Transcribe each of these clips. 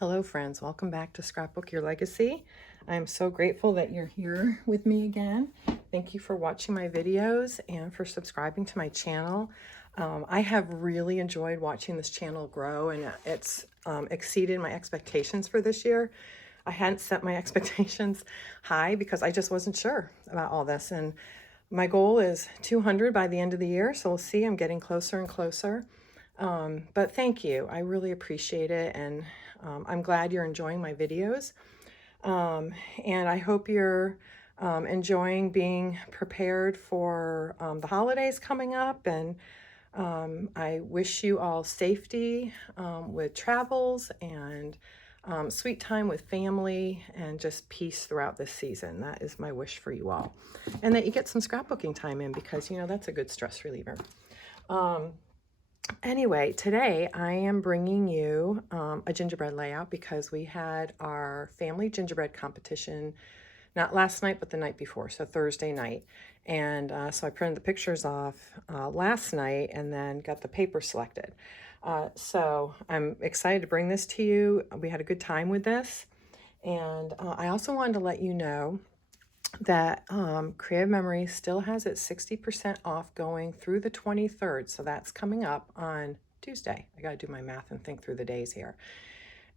Hello friends, welcome back to Scrapbook Your Legacy. I'm so grateful that you're here with me again. Thank you for watching my videos and for subscribing to my channel. I have really enjoyed watching this channel grow, and it's exceeded my expectations for this year. I hadn't set my expectations high because I just wasn't sure about all this, and my goal is 200 by the end of the year, so we'll see. I'm getting closer and closer. But thank you. I really appreciate it, and I'm glad you're enjoying my videos. And I hope you're enjoying being prepared for the holidays coming up, and I wish you all safety with travels and sweet time with family and just peace throughout this season. That is my wish for you all. And that you get some scrapbooking time in because, you know, that's a good stress reliever. Anyway, today I am bringing you a gingerbread layout because we had our family gingerbread competition, not last night, but the night before, so Thursday night. And so I printed the pictures off last night and then got the paper selected. So I'm excited to bring this to you. We had a good time with this. And I also wanted to let you know that Creative Memories still has its 60% off going through the 23rd. So that's coming up on Tuesday. I got to do my math and think through the days here.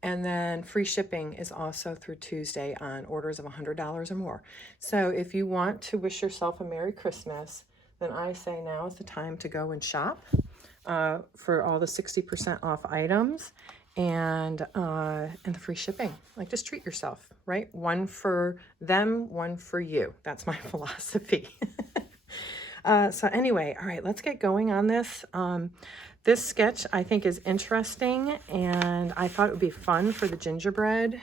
And then free shipping is also through Tuesday on orders of $100 or more. So if you want to wish yourself a Merry Christmas, then I say now is the time to go and shop for all the 60% off items and the free shipping. Like, just treat yourself, right? One for them, one for you. That's my philosophy. So anyway, all right, let's get going on this. This sketch I think is interesting, and I thought it would be fun for the gingerbread.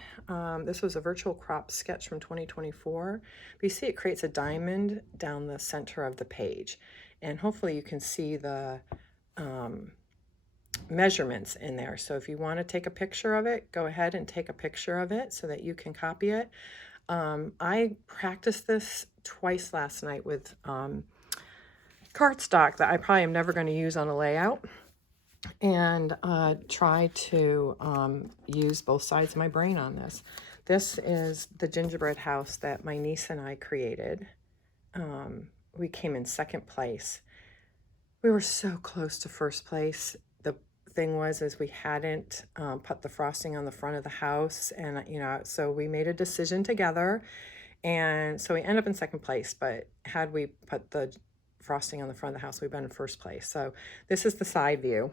This was a virtual crop sketch from 2024. But you see it creates a diamond down the center of the page, and hopefully you can see the measurements in there. So if you want to take a picture of it, go ahead and take a picture of it so that you can copy it. I practiced this twice last night with cardstock that I probably am never going to use on a layout, and try to use both sides of my brain on this. This is the gingerbread house that my niece and I created. We came in second place. We were so close to first place. The thing was is we hadn't put the frosting on the front of the house, and so we made a decision together, and so we ended up in second place. But had we put the frosting on the front of the house, we've been in first place. So this is the side view.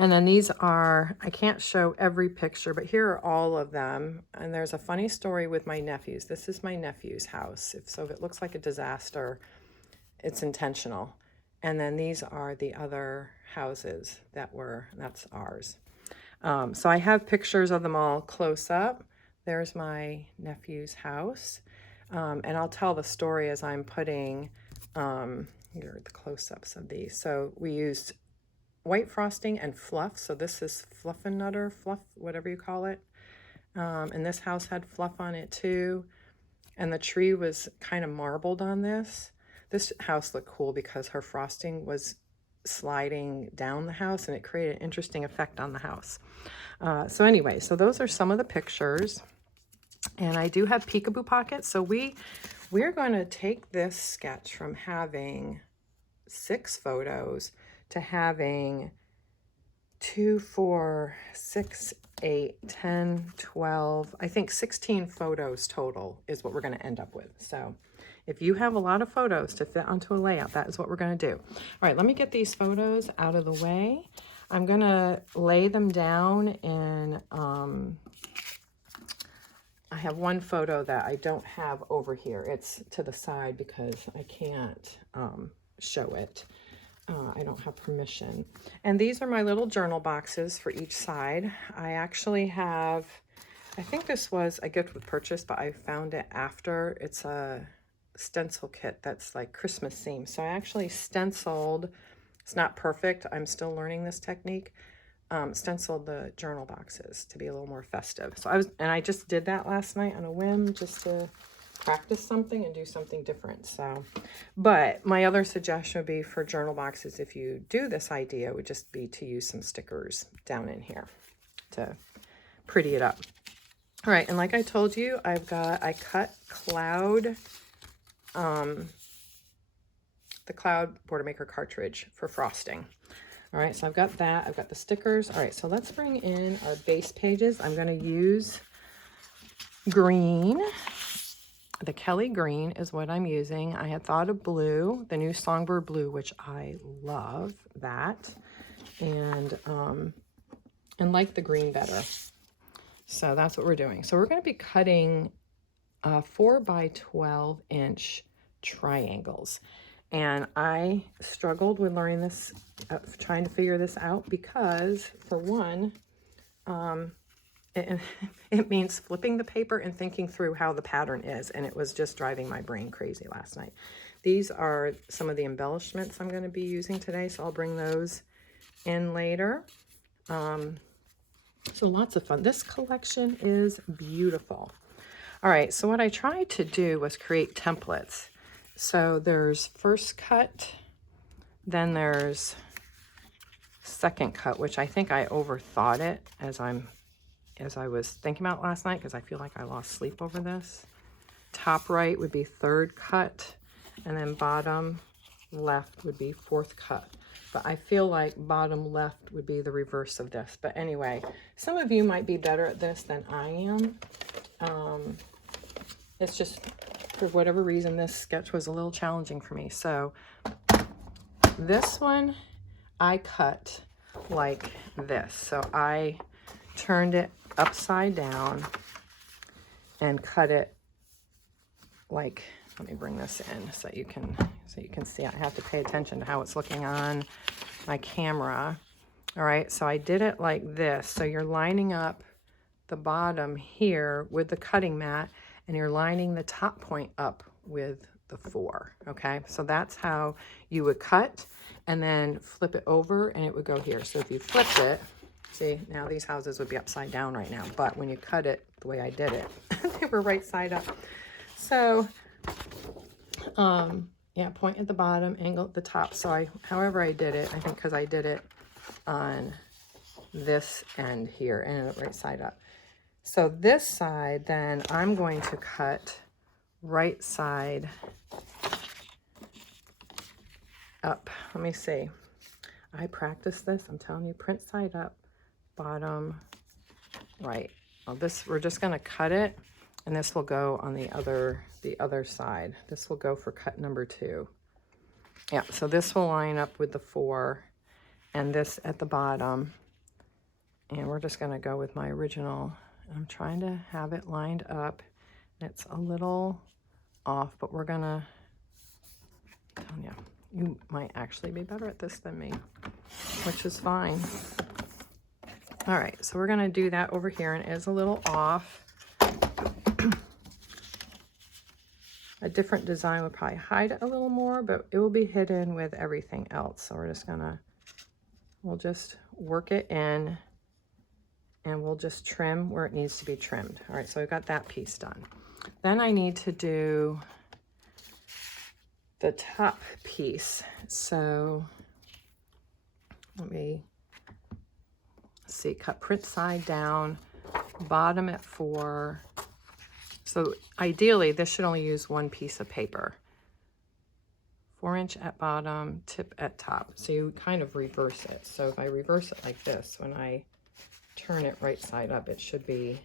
And then these are, I can't show every picture, but here are all of them. And there's a funny story with my nephews. This is my nephew's house. If it looks like a disaster, it's intentional. And then these are the other houses that's ours. So I have pictures of them all close up. There's my nephew's house. And I'll tell the story as I'm putting, here are the close-ups of these. So we used white frosting and fluff. So this is Fluffernutter, fluff, whatever you call it. And this house had fluff on it too. And the tree was kind of marbled on this. This house looked cool because her frosting was sliding down the house, and it created an interesting effect on the house. So anyway, so those are some of the pictures. And I do have peekaboo pockets. So we're going to take this sketch from having 6 photos to having 2, 4, 6, 8, 10, 12, I think 16 photos total is what we're going to end up with. So if you have a lot of photos to fit onto a layout, that is what we're going to do. All right, let me get these photos out of the way. I'm going to lay them down in, I have one photo that I don't have over here. It's to the side because I can't show it. I don't have permission. And these are my little journal boxes for each side. I actually have, I think this was a gift with purchase, but I found it after. It's a stencil kit that's like Christmas themed. So I actually stenciled, it's not perfect, I'm still learning this technique, stenciled the journal boxes to be a little more festive. So I just did that last night on a whim, just to practice something and do something different. So, but my other suggestion would be for journal boxes, if you do this idea, would just be to use some stickers down in here to pretty it up. All right, and like I told you, I cut cloud, the Cloud Border Maker cartridge for frosting. All right, so I've got that. I've got the stickers. All right, so let's bring in our base pages. I'm going to use green. The Kelly green is what I'm using. I had thought of blue, the new Songbird blue, which I love that, and like the green better. So that's what we're doing. So we're going to be cutting 4 by 12 inch triangles. And I struggled with learning this, trying to figure this out, because for one, it means flipping the paper and thinking through how the pattern is. And it was just driving my brain crazy last night. These are some of the embellishments I'm going to be using today, so I'll bring those in later. So lots of fun. This collection is beautiful. All right, so what I tried to do was create templates. So there's first cut, then there's second cut, which I think I overthought it as I was thinking about last night, because I feel like I lost sleep over this. Top right would be third cut, and then bottom left would be fourth cut. But I feel like bottom left would be the reverse of this. But anyway, some of you might be better at this than I am. It's just, for whatever reason, this sketch was a little challenging for me. So this one I cut like this. So I turned it upside down and cut it like, let me bring this in so you can see. I have to pay attention to how it's looking on my camera. All right, so I did it like this. So you're lining up the bottom here with the cutting mat, and you're lining the top point up with the 4, okay? So that's how you would cut, and then flip it over, and it would go here. So if you flipped it, see, now these houses would be upside down right now, but when you cut it the way I did it, they were right side up. So, yeah, point at the bottom, angle at the top. So however I did it, I think because I did it on this end here, and right side up. So this side, then I'm going to cut right side up. Let me see. I practiced this. I'm telling you, print side up, bottom right. Well, this, we're just going to cut it, and this will go on the other side. This will go for cut number 2. Yeah, so this will line up with the 4, and this at the bottom. And we're just going to go with my original. I'm trying to have it lined up. It's a little off, but we're going to, Tanya, you might actually be better at this than me, which is fine. All right, so we're going to do that over here, and it is a little off. A different design would probably hide it a little more, but it will be hidden with everything else. So we're just gonna, we'll just work it in, and we'll just trim where it needs to be trimmed. All right, so I've got that piece done. Then I need to do the top piece. So let me see, cut print side down, bottom at 4. So ideally, this should only use 1 piece of paper. 4-inch at bottom, tip at top. So you kind of reverse it. So if I reverse it like this, when I turn it right side up, it should be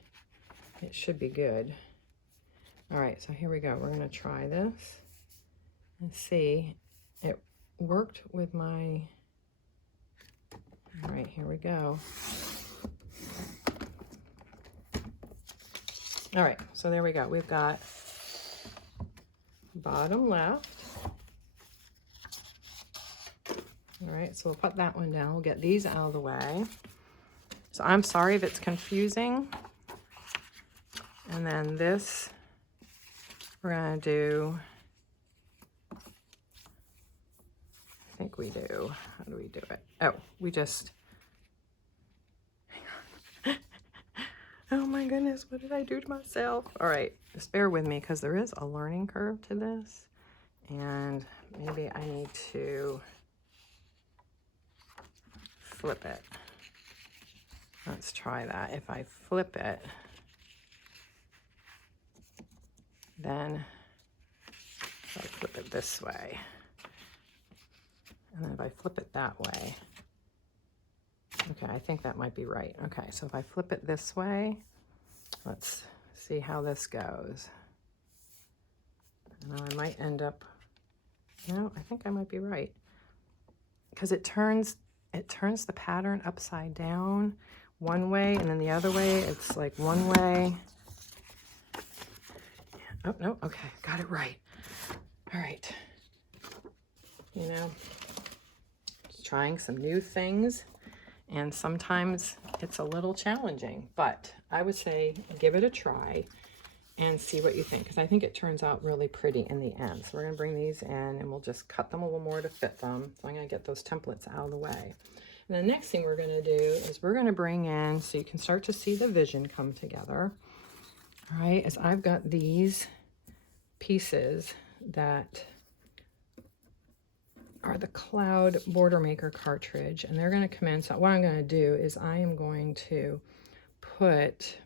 good. All right, so here we go. We're gonna try this and see. It worked with my, all right, here we go. All right, so there we go. We've got bottom left. All right, so we'll put that one down. We'll get these out of the way. So I'm sorry if it's confusing. And then this, we're gonna do, I think we do, how do we do it? Oh, we just, oh my goodness, what did I do to myself? All right, just bear with me because there is a learning curve to this, and maybe I need to flip it. Let's try that. If I flip it, then if I flip it this way, and then if I flip it that way, okay, I think that might be right. Okay, so if I flip it this way, let's see how this goes. Now I might end up, no, I think I might be right. Because it turns the pattern upside down one way, and then the other way, it's like one way. Oh, no, okay, got it right. All right. You know, just trying some new things, and sometimes it's a little challenging, but I would say give it a try and see what you think, because I think it turns out really pretty in the end. So we're going to bring these in, and we'll just cut them a little more to fit them. So I'm going to get those templates out of the way. And the next thing we're going to do is we're going to bring in, so you can start to see the vision come together. All right, is I've got these pieces that are the Cloud Border Maker cartridge, and they're going to come in. So what I'm going to do is I am going to put,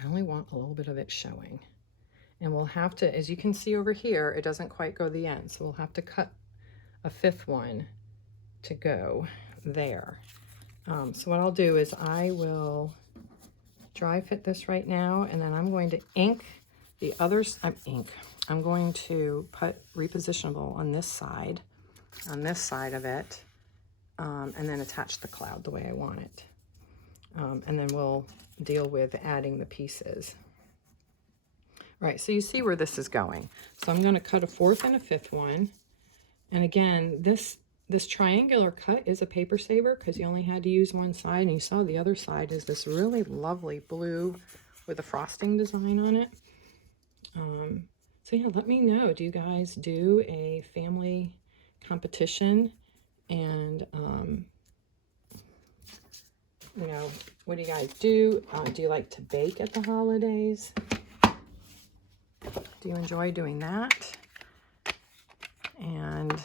I only want a little bit of it showing, and we'll have to, as you can see over here, it doesn't quite go the end, so we'll have to cut a 5th one to go there. So what I'll do is I will dry fit this right now, and then I'm going to ink the others. I'm going to put repositionable on this side of it, and then attach the cloud the way I want it. And then we'll deal with adding the pieces. Right, so you see where this is going. So I'm going to cut a 4th and a 5th one. And again, this triangular cut is a paper saver because you only had to use one side, and you saw the other side is this really lovely blue with a frosting design on it. So yeah, let me know. Do you guys do a family competition? And you know, what do you guys do? Do you like to bake at the holidays? Do you enjoy doing that? And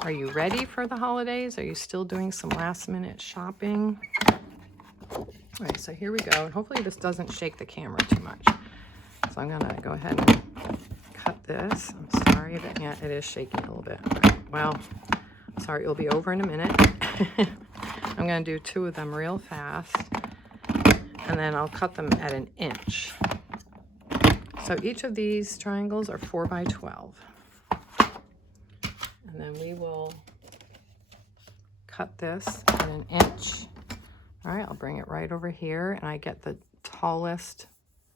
are you ready for the holidays? Are you still doing some last minute shopping? All right, so here we go. And hopefully this doesn't shake the camera too much. So I'm gonna go ahead and cut this. I'm sorry, but yeah, it is shaking a little bit. Well, sorry, it'll be over in a minute. I'm gonna do 2 of them real fast, and then I'll cut them at 1 inch. So each of these triangles are 4 by 12. And then we will cut this at 1 inch. All right, I'll bring it right over here, and I get the tallest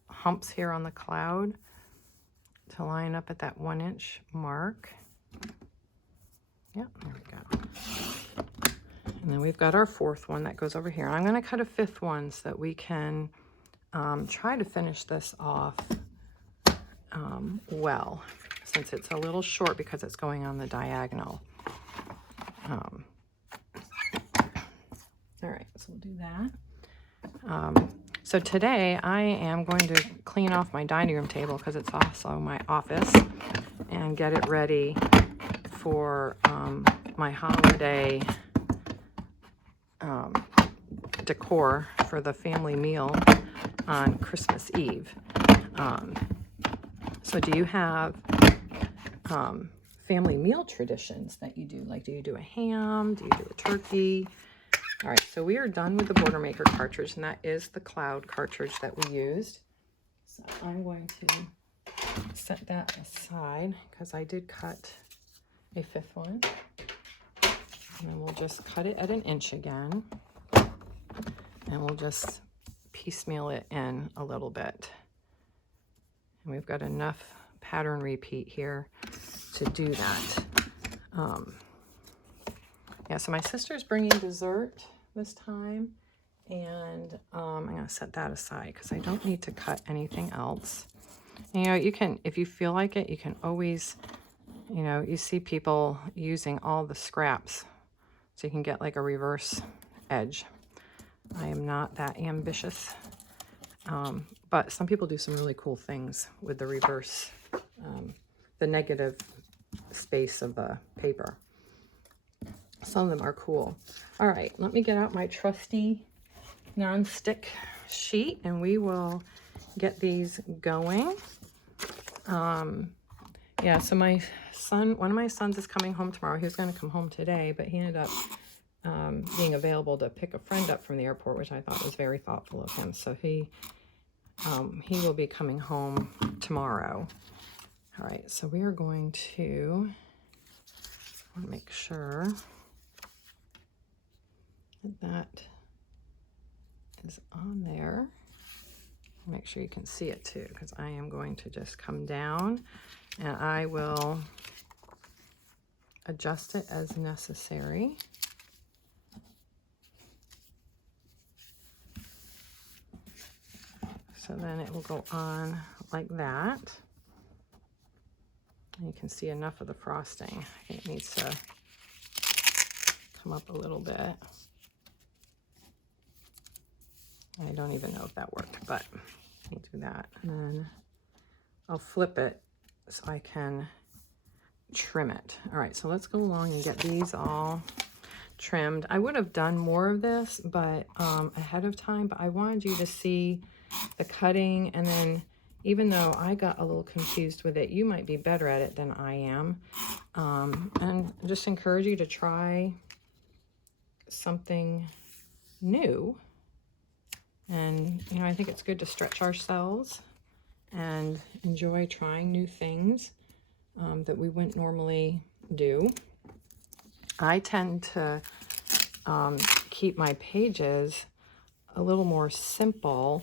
humps here on the cloud to line up at that 1 inch mark. Yep, there we go. And then we've got our 4th one that goes over here. I'm going to cut a 5th one so that we can try to finish this off well, since it's a little short because it's going on the diagonal. All right, so we'll do that. So today I am going to clean off my dining room table because it's also my office, and get it ready for my holiday decor for the family meal on Christmas Eve. So do you have family meal traditions that you do? Like, do you do a ham? Do you do a turkey? All right, so we are done with the Border Maker cartridge, and that is the Cloud cartridge that we used. So I'm going to set that aside because I did cut a 5th one. And then we'll just cut it at 1 inch again. And we'll just piecemeal it in a little bit. And we've got enough pattern repeat here to do that. Yeah, so my sister's bringing dessert this time, and I'm going to set that aside because I don't need to cut anything else. And, you know, you can, if you feel like it, you can always, you know, you see people using all the scraps so you can get like a reverse edge. I am not that ambitious, but some people do some really cool things with the reverse, the negative space of the paper. Some of them are cool. All right, let me get out my trusty non-stick sheet and we will get these going. Yeah, so my son, one of my sons is coming home tomorrow. He was going to come home today, but he ended up being available to pick a friend up from the airport, which I thought was very thoughtful of him. So he will be coming home tomorrow. All right, so we are going to make sure that is on there. Make sure you can see it too, because I am going to just come down and I will adjust it as necessary. So then it will go on like that. And you can see enough of the frosting. I think it needs to come up a little bit. I don't even know if that worked, but I'll do that. And then I'll flip it so I can trim it. All right, so let's go along and get these all trimmed. I would have done more of this, but ahead of time, but I wanted you to see the cutting, and then even though I got a little confused with it, you might be better at it than I am. And just encourage you to try something new. And, you know, I think it's good to stretch ourselves and enjoy trying new things that we wouldn't normally do. I tend to keep my pages a little more simple,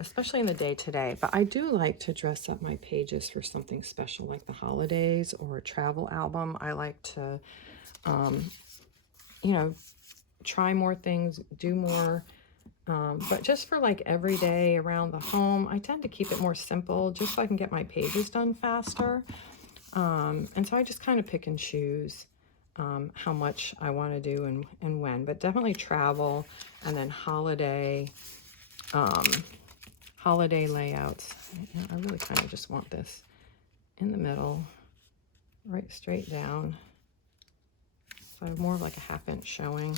especially in the day-to-day, but I do like to dress up my pages for something special like the holidays or a travel album. I like to, you know, try more things, do more, but just for like every day around the home, I tend to keep it more simple just so I can get my pages done faster. And so I just kind of pick and choose how much I want to do and when, but definitely travel and then holiday layouts. I really kind of just want this in the middle, right straight down. So I have more of like a 1/2 inch showing,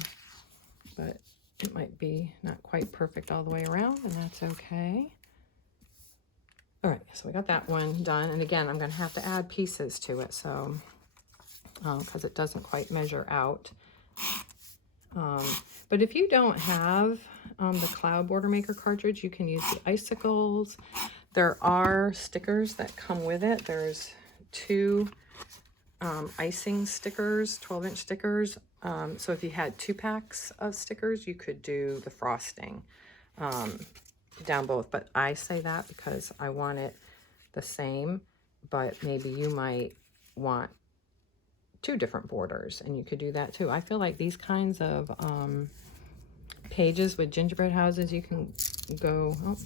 but it might be not quite perfect all the way around, and that's okay. All right, so we got that one done. And again, I'm going to have to add pieces to it, so because it doesn't quite measure out. But if you don't have the Cloud Border Maker cartridge, you can use the icicles. There are stickers that come with it. There's 2 icing stickers, 12-inch stickers. So if you had 2 packs of stickers, you could do the frosting down both. But I say that because I want it the same, but maybe you might want 2 different borders, and you could do that too. I feel like these kinds of pages with gingerbread houses, you can go, oh,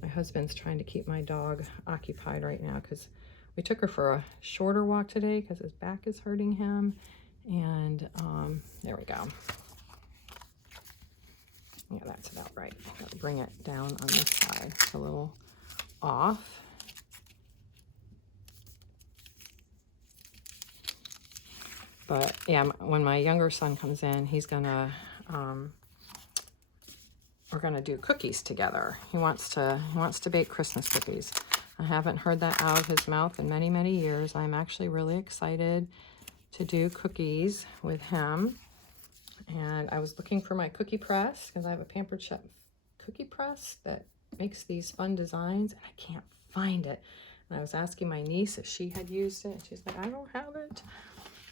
my husband's trying to keep my dog occupied right now because we took her for a shorter walk today because his back is hurting him. And there we go. Yeah, that's about right. I'll bring it down on this side. It's a little off. But yeah, when my younger son comes in, he's gonna, we're gonna do cookies together. He wants to bake Christmas cookies. I haven't heard that out of his mouth in many, many years. I'm actually really excited to do cookies with him. And I was looking for my cookie press because I have a Pampered Chef cookie press that makes these fun designs, and I can't find it. And I was asking my niece if she had used it, and she's like, I don't have it.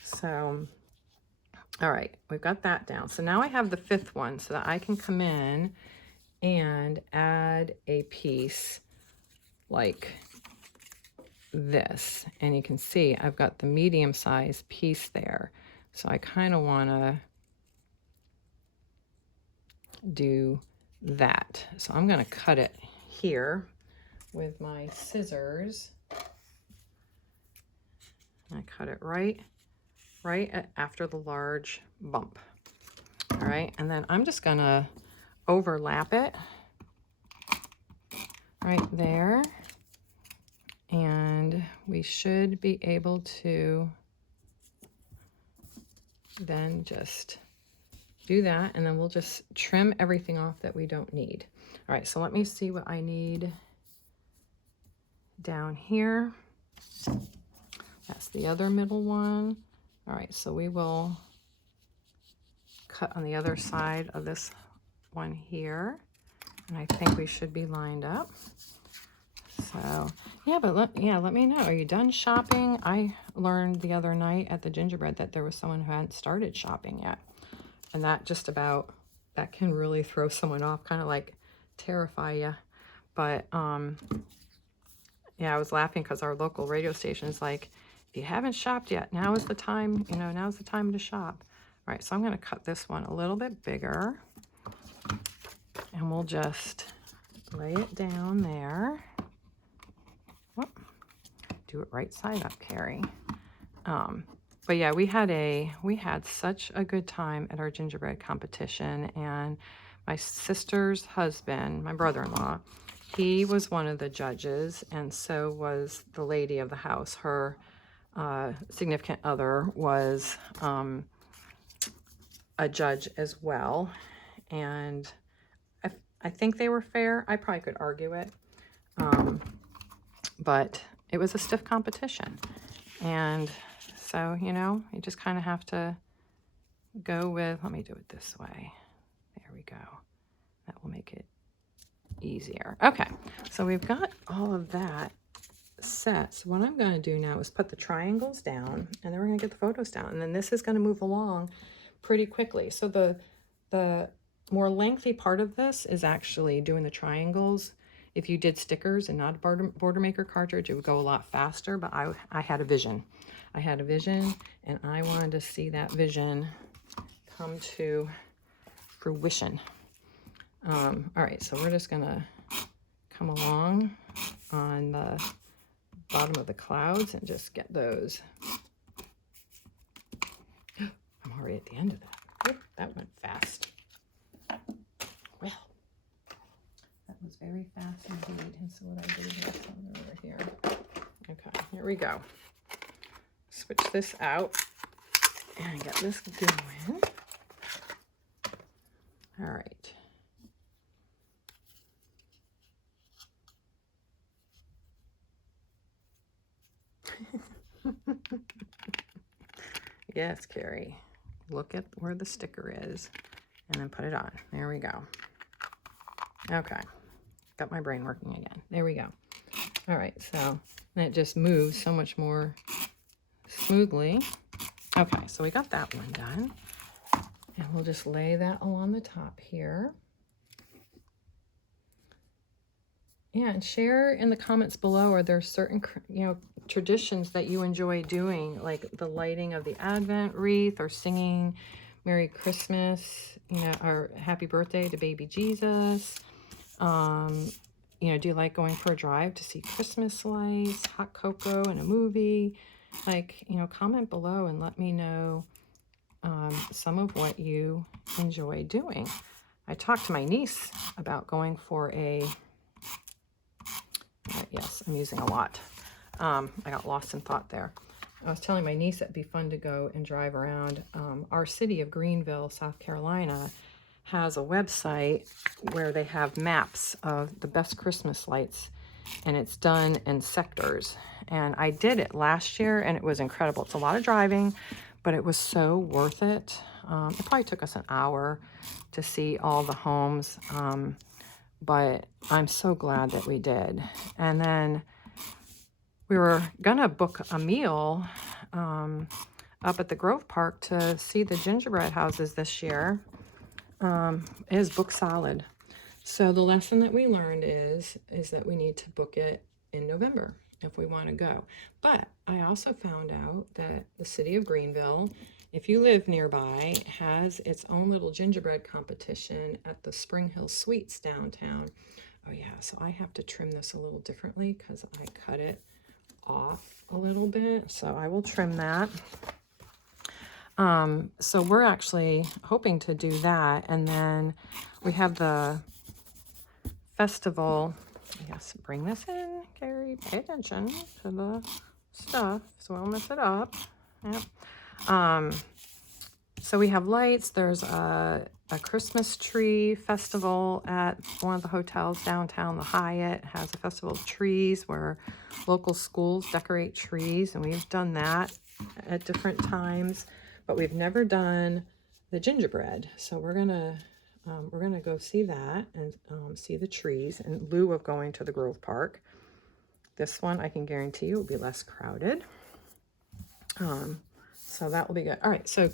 So, all right, we've got that down. So now I have the 5th one so that I can come in and add a piece like this. And you can see I've got the medium-sized piece there. So I kind of want to do that. So I'm going to cut it here with my scissors. I cut it right after the large bump. All right, and then I'm just going to overlap it right there. And we should be able to then just do that, and then we'll just trim everything off that we don't need. All right, so let me see what I need down here. That's the other middle one. All right, so we will cut on the other side of this one here, and I think we should be lined up. So yeah, but let me know, are you done shopping? I learned the other night at the gingerbread that there was someone who hadn't started shopping yet, and that can really throw someone off, kind of like terrify you. But yeah, I was laughing because our local radio station is like, if you haven't shopped yet, now is the time, now's the time to shop. All right, so I'm going to cut this one a little bit bigger, and we'll just lay it down there. Whoop. Do it right side up, Carrie. But yeah, we had such a good time at our gingerbread competition, and my sister's husband, my brother-in-law, he was one of the judges, and so was the lady of the house. Her significant other was a judge as well, and I think they were fair. I probably could argue it, but it was a stiff competition, and so you just kind of have to go with, let me do it this way. There we go. That will make it easier. Okay, so we've got all of that set. So what I'm going to do now is put the triangles down, and then we're going to get the photos down, and then this is going to move along pretty quickly. So the more lengthy part of this is actually doing the triangles. If you did stickers and not a border maker cartridge, it would go a lot faster, but I had a vision. I had a vision, and I wanted to see that vision come to fruition. All right, so we're just gonna come along on the bottom of the clouds and just get those. I'm already at the end of that. Oop, that went fast. Well, that was very fast indeed. And so what I did is over here. Okay, here we go. Switch this out and get this going. All right. Yes, Carrie. Look at where the sticker is and then put it on. There we go. Okay. Got my brain working again. There we go. All right. So then it just moves so much more smoothly. Okay. So we got that one done. And we'll just lay that along the top here. Yeah, and share in the comments below, are there certain, traditions that you enjoy doing, like the lighting of the Advent wreath or singing Merry Christmas, or Happy Birthday to baby Jesus? Do you like going for a drive to see Christmas lights, hot cocoa, and a movie? Comment below and let me know some of what you enjoy doing. I talked to my niece about going for a, yes, I'm using a lot. I got lost in thought there. I was telling my niece it'd be fun to go and drive around. Our city of Greenville, South Carolina, has a website where they have maps of the best Christmas lights, and it's done in sectors. And I did it last year, and it was incredible. It's a lot of driving, but it was so worth it. It probably took us an hour to see all the homes, but I'm so glad that we did. And then we were gonna book a meal up at the Grove Park to see the gingerbread houses this year. It is book solid. So the lesson that we learned is that we need to book it in November if we want to go. But I also found out that the city of Greenville, if you live nearby, has its own little gingerbread competition at the Spring Hill Suites downtown. Oh yeah, so I have to trim this a little differently because I cut it off a little bit. So I will trim that. So we're actually hoping to do that. And then we have the festival. Yes, bring this in, Carrie. Pay attention to the stuff so I won't mess it up. Yep. So we have lights. There's a Christmas tree festival at one of the hotels downtown. The Hyatt has a festival of trees where local schools decorate trees, and we've done that at different times, but we've never done the gingerbread. So we're gonna go see that and see the trees in lieu of going to the Grove Park. This one I can guarantee you will be less crowded. So that will be good. All right, so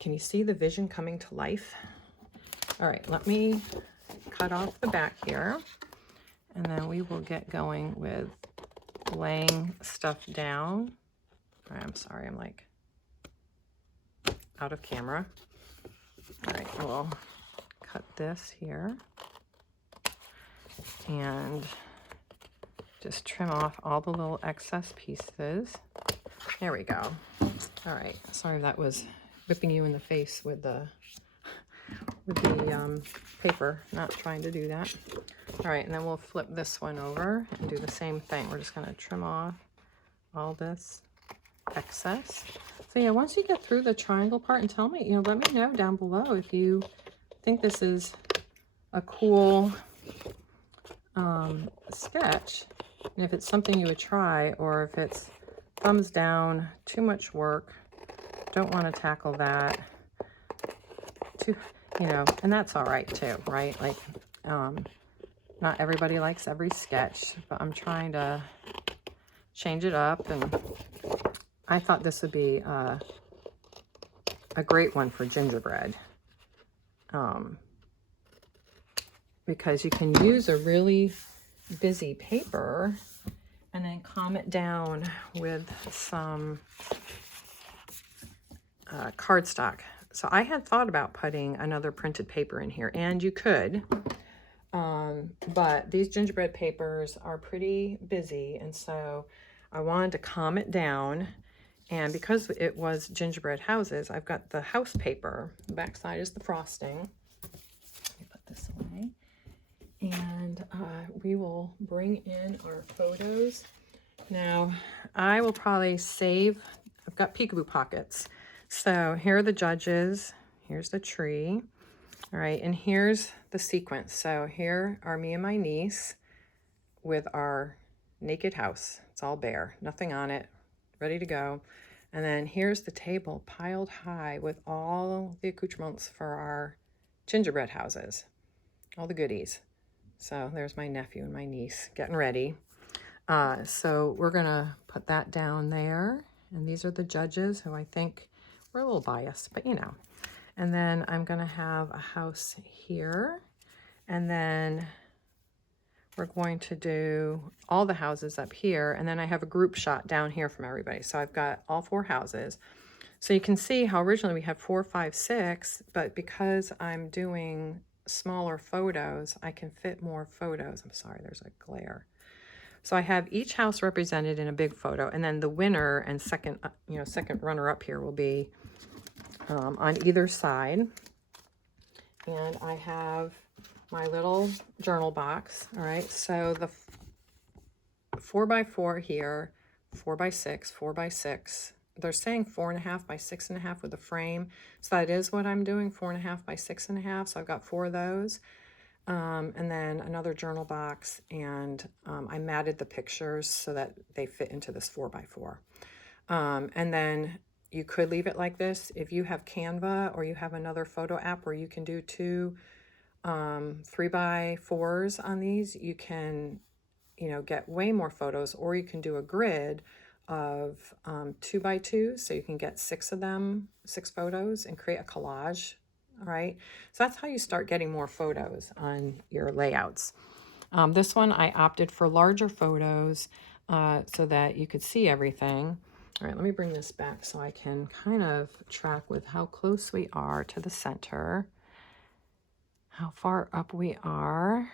can you see the vision coming to life? All right, let me cut off the back here, and then we will get going with laying stuff down. All right, I'm sorry, I'm like out of camera. All right, we'll cut this here and just trim off all the little excess pieces. There we go. All right, sorry that was whipping you in the face with the paper, not trying to do that. All right, and then we'll flip this one over and do the same thing. We're just gonna trim off all this excess. So yeah, once you get through the triangle part, and tell me, let me know down below if you think this is a cool sketch, and if it's something you would try, or if it's thumbs down, too much work, don't want to tackle that, and that's all right too, right? Like, not everybody likes every sketch, but I'm trying to change it up, and I thought this would be a great one for gingerbread, because you can use a really busy paper and then calm it down with some cardstock. So I had thought about putting another printed paper in here, and you could, but these gingerbread papers are pretty busy, and so I wanted to calm it down. And because it was gingerbread houses, I've got the house paper. The back side is the frosting. Let me put this away. And we will bring in our photos. Now, I will probably save, I've got peekaboo pockets. So here are the judges. Here's the tree. All right, and here's the sequence. So here are me and my niece with our naked house. It's all bare, nothing on it, ready to go. And then here's the table piled high with all the accoutrements for our gingerbread houses, all the goodies. So there's my nephew and my niece getting ready. So we're gonna put that down there. And these are the judges, who I think we're a little biased, but And then I'm gonna have a house here. And then we're going to do all the houses up here. And then I have a group shot down here from everybody. So I've got all 4 houses. So you can see how originally we had 4, 5, 6, but because I'm doing smaller photos, I can fit more photos. I'm sorry, there's a glare. So I have each house represented in a big photo, and then the winner and second runner up here will be on either side. And I have my little journal box. All right, so the 4x4 here, 4x6, 4x6. They're saying 4.5 by 6.5 with a frame. So that is what I'm doing, 4.5 by 6.5. So I've got 4 of those. And then another journal box, and I matted the pictures so that they fit into this 4x4. And then you could leave it like this. If you have Canva or you have another photo app where you can do 2 3x4s on these, you can, get way more photos, or you can do a grid of 2x2s, so you can get 6 of them, 6 photos, and create a collage. All right, so that's how you start getting more photos on your layouts. This one I opted for larger photos so that you could see everything. All right, let me bring this back so I can kind of track with how close we are to the center, how far up we are.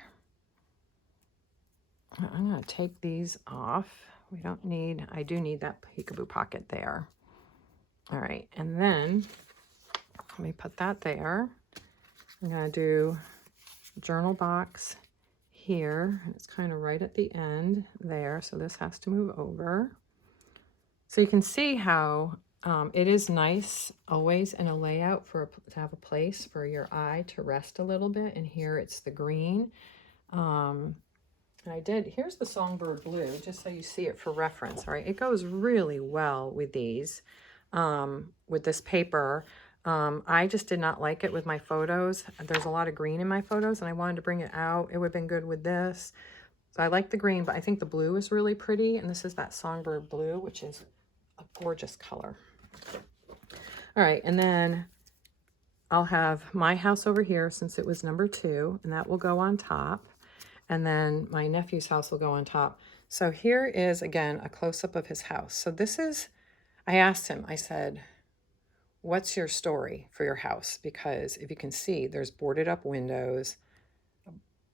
I'm going to take these off. I do need that peekaboo pocket there. All right, and then let me put that there. I'm going to do journal box here. It's kind of right at the end there, so this has to move over. So you can see how It is nice always in a layout to have a place for your eye to rest a little bit. And here it's the green. And here's the Songbird Blue, just so you see it for reference, all right? It goes really well with these, with this paper. I just did not like it with my photos. There's a lot of green in my photos, and I wanted to bring it out. It would have been good with this. So I like the green, but I think the blue is really pretty, and this is that Songbird Blue, which is a gorgeous color. All right, and then I'll have my house over here since it was number 2, and that will go on top. And then my nephew's house will go on top. So here is, again, a close-up of his house. So this is, I asked him, I said, what's your story for your house? Because if you can see, there's boarded up windows,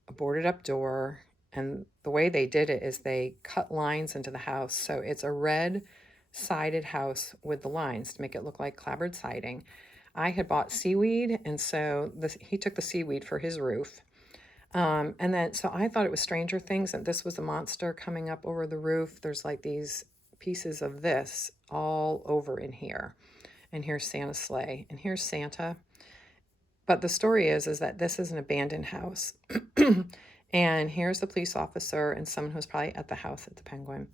a boarded up door, and the way they did it is they cut lines into the house. So it's a red sided house with the lines to make it look like clapboard siding. I had bought seaweed, and so he took the seaweed for his roof. And then, so I thought it was Stranger Things, and this was a monster coming up over the roof. There's like these pieces of this all over in here. And here's Santa's sleigh, and here's Santa. But the story is that this is an abandoned house. And here's the police officer and someone who's probably at the house at the Penguin.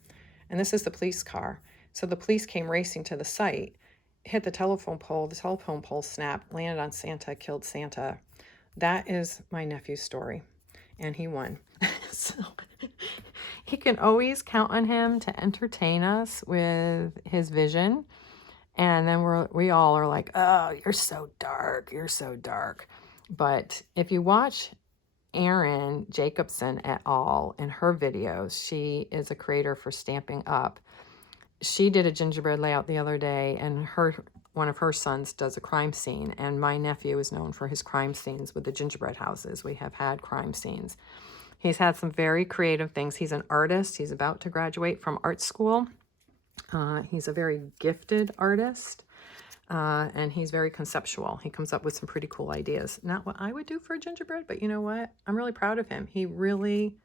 And this is the police car. So the police came racing to the site, hit the telephone pole snapped, landed on Santa, killed Santa. That is my nephew's story, and he won. So he can always count on him to entertain us with his vision. And then we all are like, oh, you're so dark. You're so dark. But if you watch Erin Jacobson et al. In her videos, she is a creator for Stamping Up. She did a gingerbread layout the other day, and one of her sons does a crime scene, and my nephew is known for his crime scenes with the gingerbread houses. We have had crime scenes. He's had some very creative things. He's an artist. He's about to graduate from art school. He's a very gifted artist, and he's very conceptual. He comes up with some pretty cool ideas. Not what I would do for a gingerbread, but you know what? I'm really proud of him. He really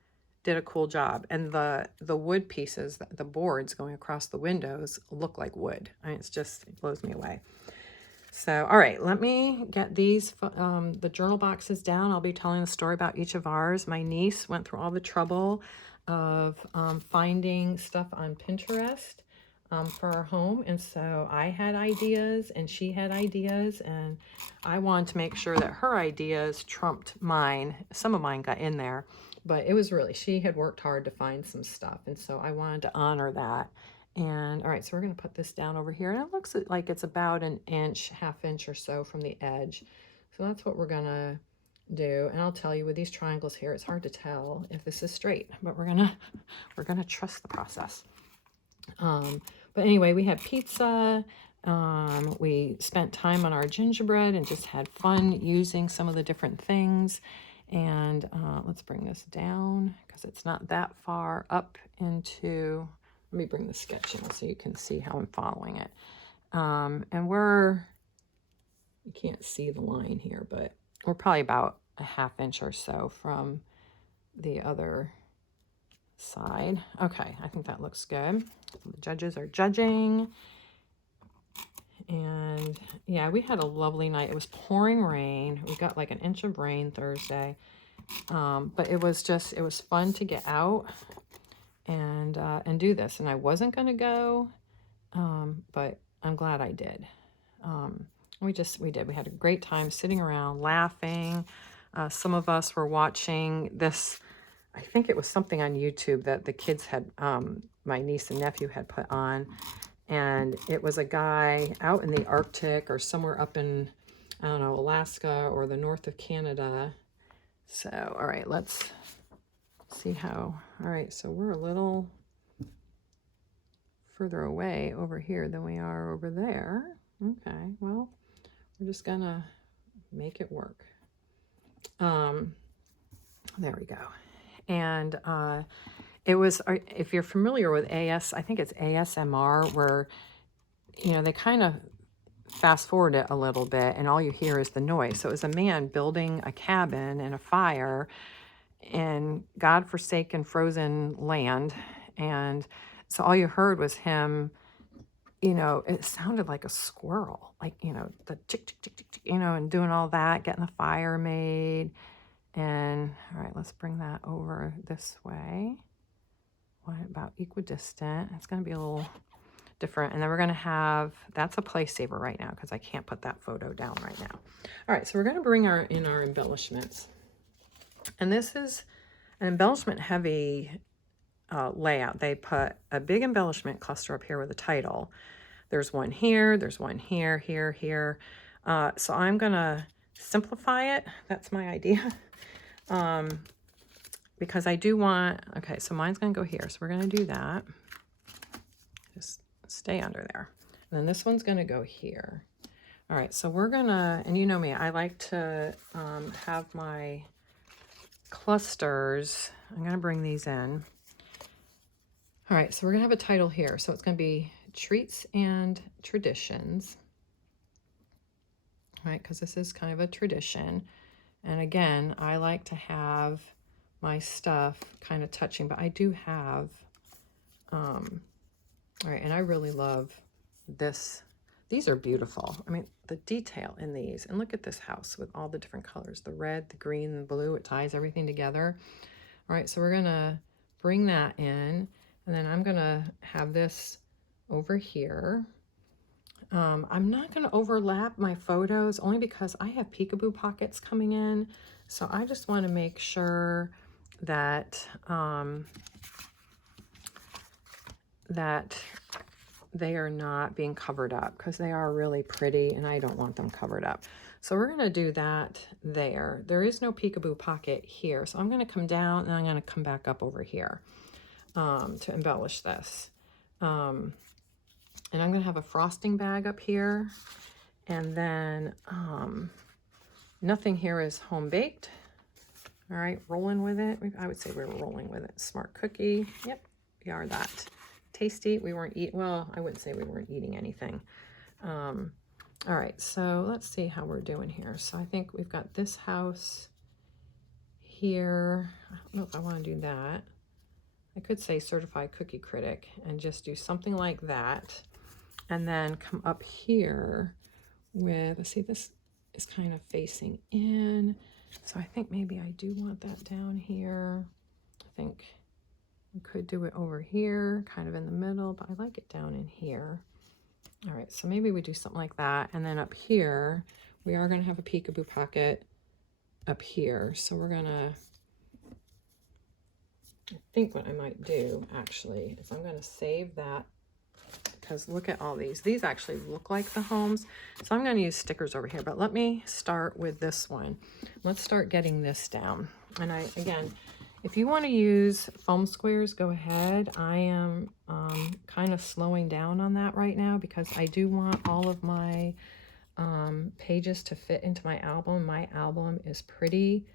did a cool job. And the wood pieces, the boards going across the windows look like wood. I mean, it blows me away. So, all right, let me get these, the journal boxes down. I'll be telling the story about each of ours. My niece went through all the trouble of finding stuff on Pinterest for our home. And so I had ideas and she had ideas, and I wanted to make sure that her ideas trumped mine. Some of mine got in there, but it was really, she had worked hard to find some stuff. And so I wanted to honor that. And all right, so we're going to put this down over here, and it looks like it's about an inch, half inch or so from the edge. So that's what we're going to do. And I'll tell you, with these triangles here, it's hard to tell if this is straight, but we're going to trust the process. But anyway, we had pizza. We spent time on our gingerbread and just had fun using some of the different things. And let's bring this down because it's not that far up into, let me bring the sketch in so you can see how I'm following it. And you can't see the line here, but we're probably about a half inch or so from the other side. Okay, I think that looks good. The judges are judging. And yeah, we had a lovely night. It was pouring rain. We got like an inch of rain Thursday. But it was fun to get out and do this. And I wasn't going to go, but I'm glad I did. We did. We had a great time sitting around laughing. Some of us were watching this. I think it was something on YouTube that the kids had, my niece and nephew had put on. And it was a guy out in the Arctic or somewhere up in, I don't know, Alaska or the north of Canada. So, all right, let's see how, all right, so we're a little further away over here than we are over there. Okay, well, we're just gonna make it work. There we go. And it was, if you're familiar with I think it's ASMR, where, you know, they kind of fast forward it a little bit and all you hear is the noise. So it was a man building a cabin in a fire in godforsaken frozen land. And so all you heard was him you know, it sounded like a squirrel, like, you know, the chick, chick, chick, chick, chick, you know, and doing all that, getting the fire made. And all right, let's bring that over this way. One about equidistant. It's going to be a little different. And then we're going to have, that's a place saver right now because I can't put that photo down right now. All right, so we're going to bring our embellishments. And this is an embellishment heavy layout. They put a big embellishment cluster up here with a title. There's one here, there's one here, here, here. So I'm going to simplify it. That's my idea. Because I do want, okay, so mine's going to go here. So we're going to do that. Just stay under there. And then this one's going to go here. All right, so we're going to, and you know me, I like to have my clusters. I'm going to bring these in. All right, so we're going to have a title here. So it's going to be Treats and Traditions. All right, because this is kind of a tradition. And again, I like to have my stuff kind of touching, but I do have, all right, and I really love this. These are beautiful. I mean, the detail in these, and look at this house with all the different colors, the red, the green, the blue, it ties everything together. All right, so we're gonna bring that in, and then I'm gonna have this over here. I'm not gonna overlap my photos only because I have peekaboo pockets coming in. So I just wanna make sure that, that they are not being covered up because they are really pretty and I don't want them covered up. So we're going to do that there. There is no peekaboo pocket here. So I'm going to come down and I'm going to come back up over here to embellish this. And I'm going to have a frosting bag up here. And then nothing here is home baked. All right, rolling with it. I would say we were rolling with it. Smart cookie. Yep, we are that. Tasty. We weren't eating, well, I wouldn't say we weren't eating anything. All right, so let's see how we're doing here. So I think we've got this house here. I don't know if I want to do that. I could say certified cookie critic and just do something like that. And then come up here with, let's see, this is kind of facing in. So I think maybe I do want that down here. I think we could do it over here, kind of in the middle, but I like it down in here. All right, so maybe we do something like that. And then up here, we are gonna have a peekaboo pocket up here. So we're gonna, I think what I might do actually is I'm gonna save that because look at all these. These actually look like the homes. So I'm gonna use stickers over here, but let me start with this one. Let's start getting this down. And again, if you want to use foam squares, go ahead. I am kind of slowing down on that right now because I do want all of my pages to fit into my album. My album is pretty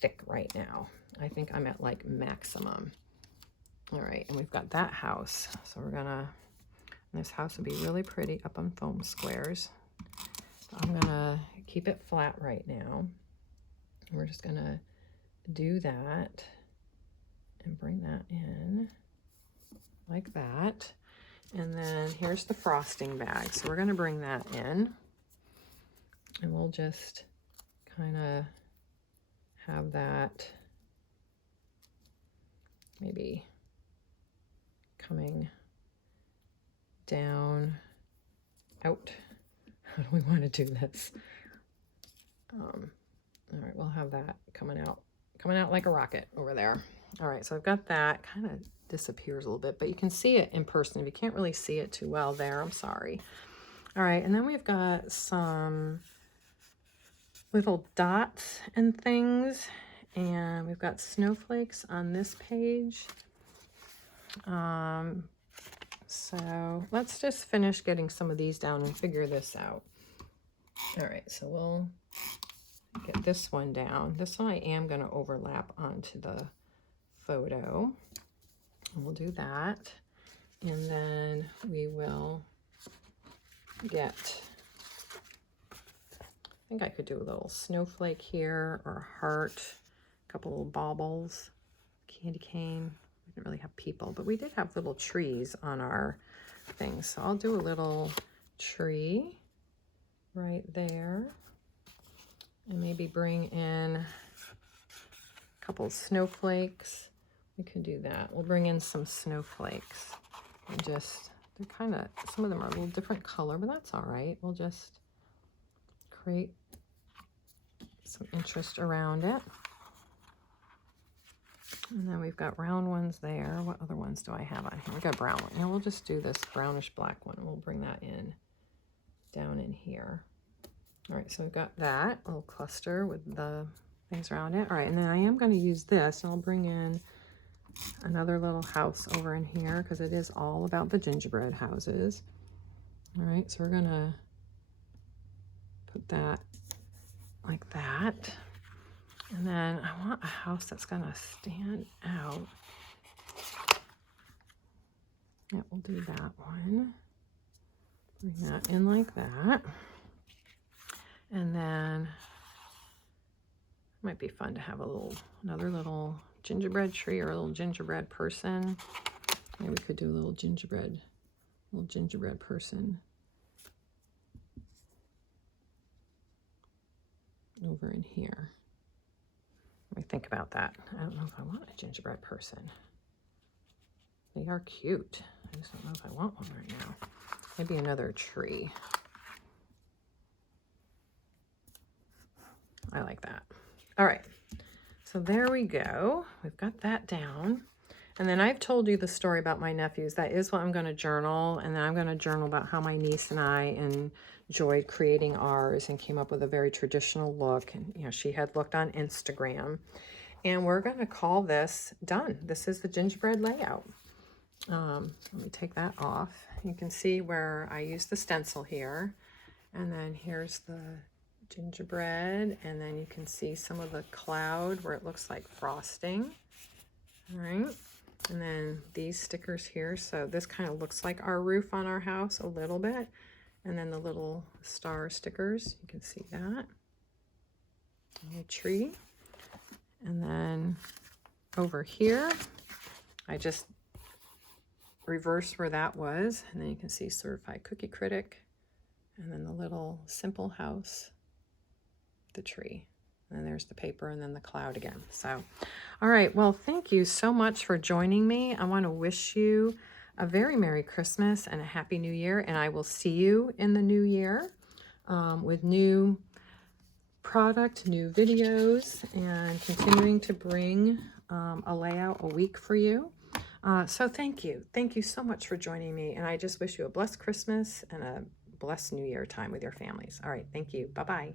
thick right now. I think I'm at like maximum. All right, and we've got that house. So we're gonna, this house will be really pretty up on foam squares. So I'm gonna keep it flat right now. We're just gonna do that and bring that in like that. And then here's the frosting bag. So we're going to bring that in and we'll just kind of have that maybe coming down out. How do we want to do this? All right, we'll have that coming out like a rocket over there. All right, so I've got that. Kind of disappears a little bit, but you can see it in person. If you can't really see it too well there, I'm sorry. All right, and then we've got some little dots and things, and we've got snowflakes on this page. So let's just finish getting some of these down and figure this out. All right, so we'll get this one down. This one I am going to overlap onto the photo. And we'll do that. And then we will get, I think I could do a little snowflake here or a heart, a couple little baubles, candy cane. We didn't really have people, but we did have little trees on our things. So I'll do a little tree right there, and maybe bring in a couple snowflakes. We can do that. We'll bring in some snowflakes and just, they're kind of, some of them are a little different color, but that's all right. We'll just create some interest around it. And then we've got round ones there. What other ones do I have on here? We've got brown one. Now we'll just do this brownish black one. We'll bring that in down in here. All right, so we've got that little cluster with the things around it. All right, and then I am going to use this, and I'll bring in another little house over in here because it is all about the gingerbread houses. All right, so we're going to put that like that. And then I want a house that's going to stand out. Yeah, we'll do that one. Bring that in like that. And then it might be fun to have another little gingerbread tree or a little gingerbread person. Maybe we could do a little gingerbread person over in here. Let me think about that. I don't know if I want a gingerbread person. They are cute. I just don't know if I want one right now. Maybe another tree. I like that. All right. So there we go. We've got that down. And then I've told you the story about my nephews. That is what I'm going to journal. And then I'm going to journal about how my niece and I enjoyed creating ours and came up with a very traditional look. And, you know, she had looked on Instagram. And we're going to call this done. This is the gingerbread layout. Let me take that off. You can see where I used the stencil here. And then here's the gingerbread. And then you can see some of the cloud where it looks like frosting. All right. And then these stickers here. So this kind of looks like our roof on our house a little bit. And then the little star stickers, you can see that. A tree. And then over here, I just reversed where that was. And then you can see Certified Cookie Critic. And then the little simple house, the tree. And there's the paper and then the cloud again. So, all right. Well, thank you so much for joining me. I want to wish you a very Merry Christmas and a Happy New Year. And I will see you in the new year with new product, new videos, and continuing to bring a layout a week for you. So thank you. Thank you so much for joining me. And I just wish you a blessed Christmas and a blessed New Year time with your families. All right. Thank you. Bye-bye.